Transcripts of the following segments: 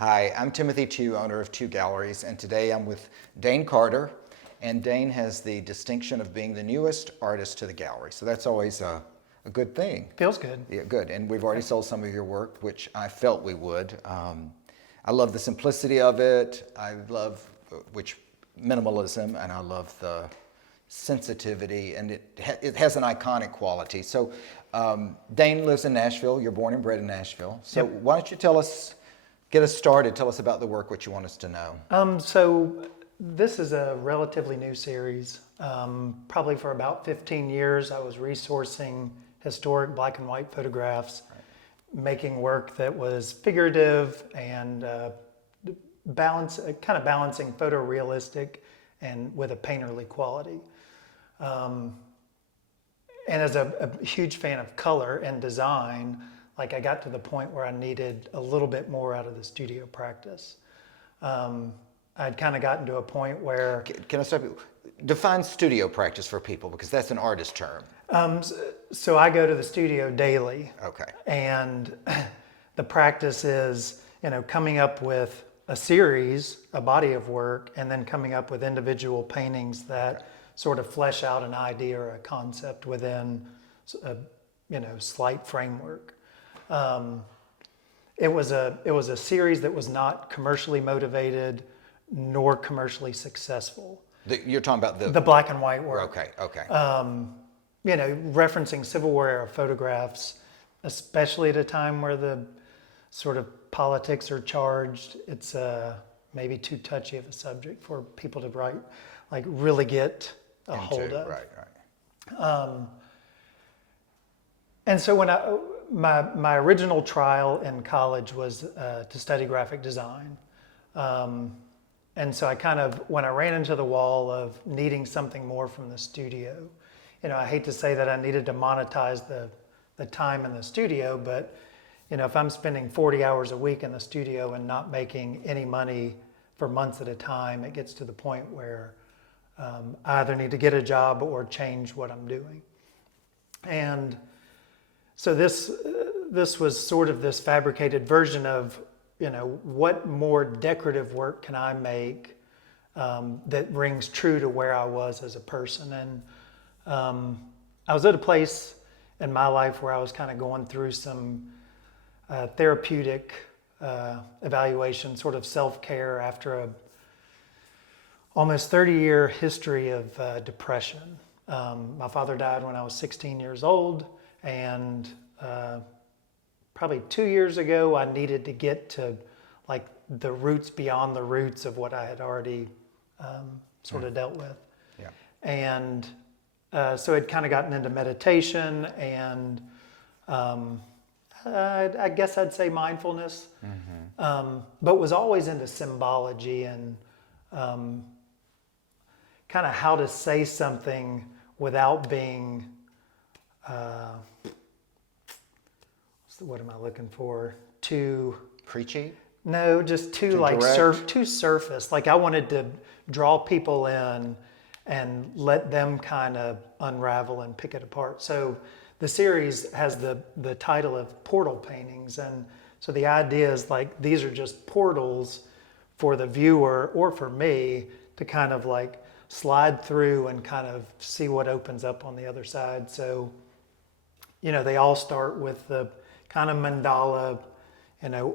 Hi, I'm Timothy Tew, owner of TEW Galleries, and today I'm with Dane Carder, and Dane has the distinction of being the newest artist to the gallery, so that's always a good thing. Feels good. Yeah, good, and we've already sold some of your work, which I felt we would. I love the simplicity of it, I love minimalism, and I love the sensitivity, and it has an iconic quality. So Dane lives in Nashville, you're born and bred in Nashville, so Yep. why don't you get us started, tell us about the work, what you want us to know. So this is a relatively new series. Probably for about 15 years, I was resourcing historic black and white photographs, making work that was figurative and kind of balancing photorealistic and with a painterly quality. And as a huge fan of color and design, like I got to the point where I needed a little bit more out of the studio practice. I'd kind of gotten to a point where... Can I stop you? Define studio practice for people, because that's an artist term. So I go to the studio daily. Okay. And the practice is, coming up with a series, a body of work, and then coming up with individual paintings that sort of flesh out an idea or a concept within a, slight framework. It was a series that was not commercially motivated nor commercially successful. You're talking about the black and white work. Okay. Referencing Civil War era photographs, especially at a time where the sort of politics are charged. It's maybe too touchy of a subject for people to really get a hold of. Right. And so when my original trial in college was to study graphic design. And so when I ran into the wall of needing something more from the studio, I hate to say that I needed to monetize the time in the studio, but if I'm spending 40 hours a week in the studio and not making any money for months at a time, it gets to the point where I either need to get a job or change what I'm doing. And so this was sort of this fabricated version of, what more decorative work can I make that rings true to where I was as a person. And I was at a place in my life where I was kind of going through some therapeutic evaluation, sort of self-care after a almost 30-year history of depression. My father died when I was 16 years old, and probably 2 years ago, I needed to get to the roots beyond the roots of what I had already sort of dealt with. Yeah. And so I'd kind of gotten into meditation and I guess I'd say mindfulness, but was always into symbology and kind of how to say something without being what am I looking for? Too preachy? No, just too too surface. Like I wanted to draw people in and let them kind of unravel and pick it apart. So the series has the title of Portal Paintings, and so the idea is these are just portals for the viewer or for me to kind of slide through and kind of see what opens up on the other side. So they all start with the kind of mandala,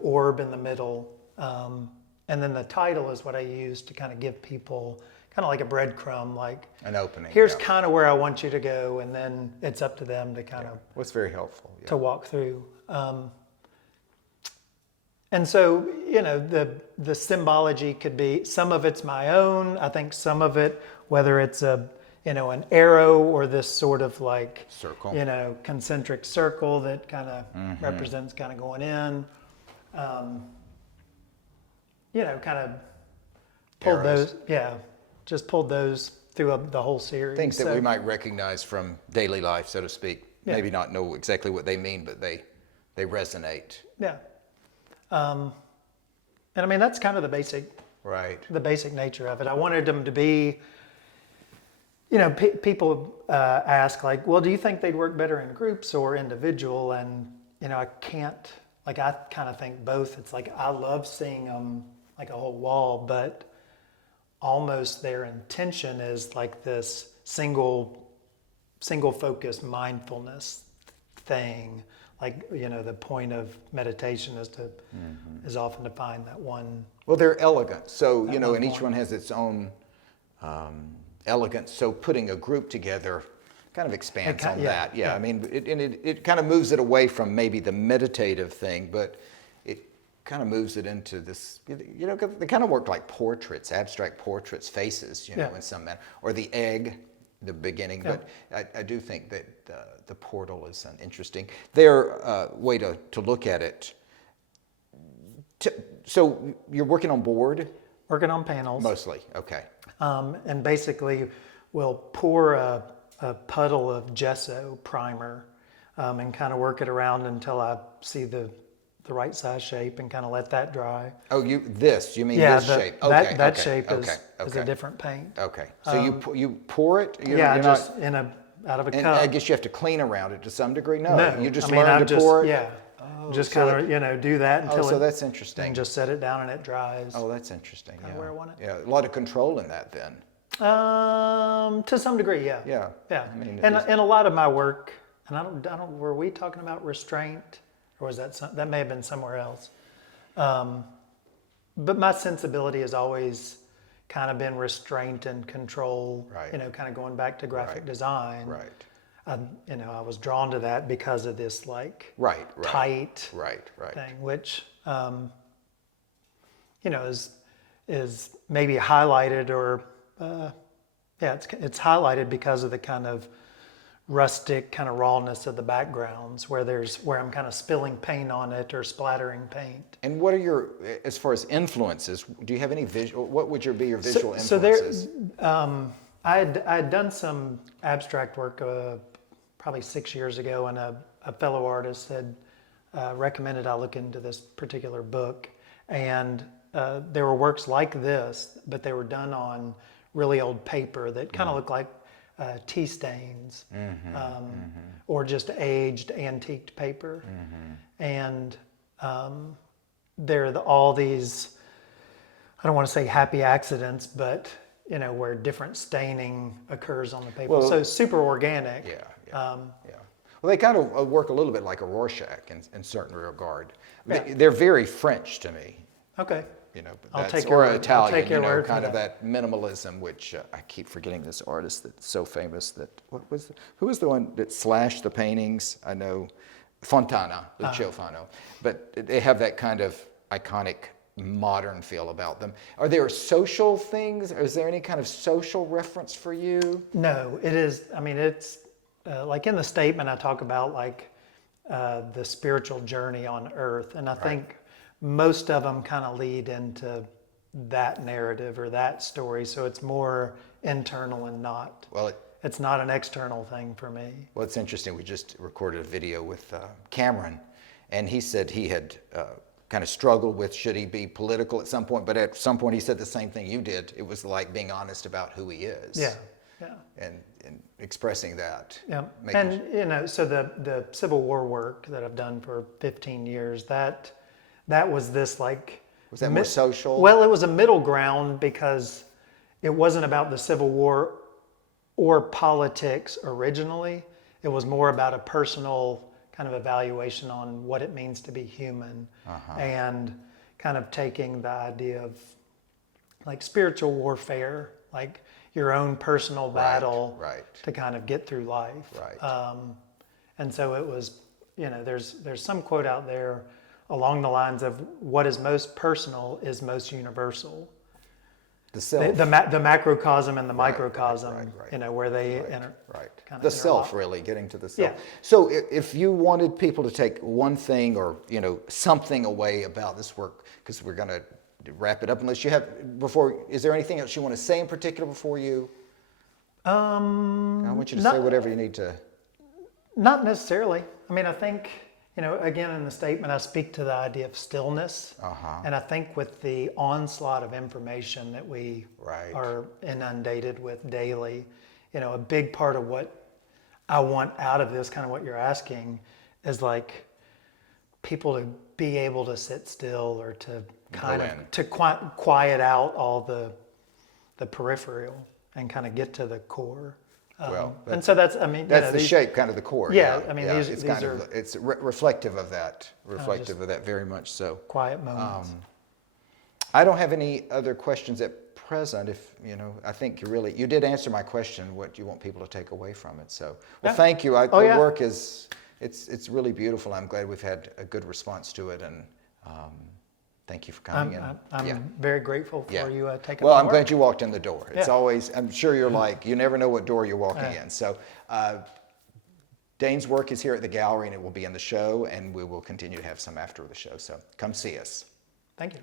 orb in the middle. And then the title is what I use to kind of give people kind of like a breadcrumb, an opening. Here's kind of where I want you to go, and then it's up to them to kind of... What's very helpful. To walk through. And so, the symbology could be, some of it's my own. I think some of it, whether it's an arrow or this sort of circle, concentric circle that kind of represents kind of going in, kind of pulled arrows. Just pulled those through the whole series. Things that we might recognize from daily life, so to speak. Yeah. Maybe not know exactly what they mean, but they resonate. Yeah. And I mean, that's kind of the basic nature of it. I wanted them to be, people ask well, do you think they'd work better in groups or individual? And, I like I kind of think both. It's like I love seeing them like a whole wall, but almost their intention is like this single focus mindfulness thing. Like, the point of meditation is to is often to find that one. Well, they're elegant. So, At and one each point. one has its own elegance. So putting a group together kind of expands on that. Yeah, I mean, it kind of moves it away from maybe the meditative thing, but it kind of moves it into this, 'cause they kind of work like portraits, abstract portraits, faces, in some manner. Or the egg, the beginning. Yeah. But I do think that the portal is an interesting. Their way to look at it. So you're working on board? Working on panels. Mostly, okay. And basically, we'll pour a puddle of gesso primer and kind of work it around until I see the right size shape and kind of let that dry. Oh, you mean this shape? Okay, that okay, shape okay, is a different paint. Okay, so you pour it? You're just not, out of a and cup. I guess you have to clean around it to some degree. No, you just I mean, learn to pour it. Yeah, just so kind of do that until so that's interesting. and just set it down and it dries. Oh, that's interesting. Kinda where I want it. Yeah, a lot of control in that then. To some degree, yeah. Yeah. Yeah. I mean, and a lot of my work, and I don't. Were we talking about restraint, or was that may have been somewhere else? But my sensibility has always kind of been restraint and control. Right. Kind of going back to graphic design. Right. I was drawn to that because of this like Right. tight Right. thing, which is maybe highlighted or it's highlighted because of the kind of rustic kind of rawness of the backgrounds where I'm kind of spilling paint on it or splattering paint. And what are as far as influences, do you have any visual, what would be your visual influences? So I had done some abstract work probably 6 years ago, and a fellow artist had recommended I look into this particular book, and there were works like this, but they were done on really old paper that kind of looked like tea stains, or just aged antiqued paper. And there are all these, I don't want to say happy accidents, but where different staining occurs on the paper. Well, so super organic. Yeah. Well, they kind of work a little bit like a Rorschach in certain regard. They're very French to me. Okay. But take your or word. Italian, I'll take your word for kind of that minimalism, which I keep forgetting this artist that's so famous that, who was the one that slashed the paintings? I know, Fontana, Lucio Fano. But they have that kind of iconic modern feel about them. Are there social things? Is there any kind of social reference for you? No, it is, I mean, it's like in the statement I talk about like the spiritual journey on earth. And I think most of them kind of lead into that narrative or that story. So it's more internal and not. Well, it's not an external thing for me. Well, it's interesting. We just recorded a video with Cameron, and he said he had kind of struggled with should he be political at some point, but at some point he said the same thing you did. It was like being honest about who he is. Yeah. And expressing that. Yeah. And so the Civil War work that I've done for 15 years, that was this like... Was that more social? Well, it was a middle ground because it wasn't about the Civil War or politics originally. It was more about a personal kind of evaluation on what it means to be human, and kind of taking the idea of like spiritual warfare, like your own personal battle to kind of get through life. And so it was, there's some quote out there along the lines of what is most personal is most universal. The self. The macrocosm and the microcosm, where they kind of the self, really, getting to the self. Yeah. So if you wanted people to take one thing or, something away about this work, because we're going to wrap it up, unless you have, is there anything else you want to say in particular before you? I want you to say whatever you need to. Not necessarily. I mean, I think, again, in the statement, I speak to the idea of stillness. And I think with the onslaught of information that we are inundated with daily, a big part of what I want out of this, kind of what you're asking, is like people to be able to sit still or to kind Go of in. to quiet out all the peripheral and kind of get to the core. Well, And so that's, I mean, that's the shape, kind of the core. Yeah, I mean, these it's are it's reflective of that, very much so. quiet moments. I don't have any other questions at present. If I think you did answer my question. What you want people to take away from it. So, well, thank you. The work is it's really beautiful. I'm glad we've had a good response to it, and thank you for coming. I'm very grateful for you taking. Well, my I'm work. glad you walked in the door. It's always. I'm sure you're like you never know what door you're walking in. So. Dane's work is here at the gallery, and it will be in the show, and we will continue to have some after the show. So come see us. Thank you.